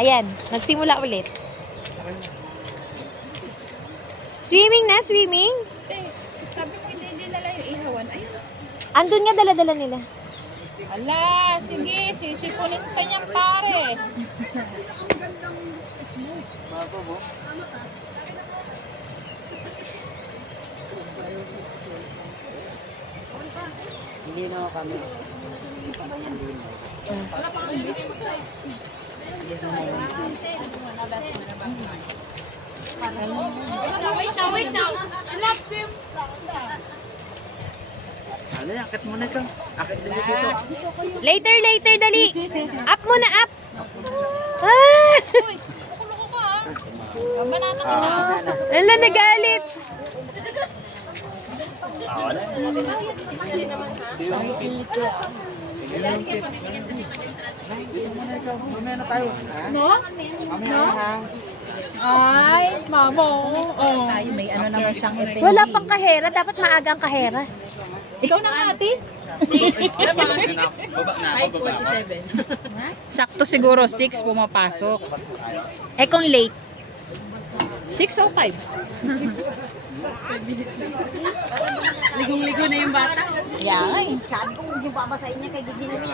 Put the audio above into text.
Ayan, nagsimula ulit. Swimming na, swimming. Sabi mo hindi nila yung ihawan. Ayun. Andun nga dala-dala nila. Ala, sige, sisipunin ka niyang pare. Hindi na kami. Wait now. I love them. Ano, akit muna ito. Akit din dito. Later, dali. Up muna, up. Ah! Kukuloko ka ah. Banata ka na. Ala, nagalit. Wala. Dito muna ikaw. Mamaya na tayo. No? Mamaya na. Ay, mamo. Oh. May ano naman siyang effect. Wala pang kahera. Dapat maaga ang kahera. Ikaw na nga ate. 5:47. Sakto siguro 6 pumapasok. Eh kung late. 6:05. Ligong-ligo na yung bata. Yeah, ay. Sabi ko, huwag yung babasahin niya kay Gigi namin.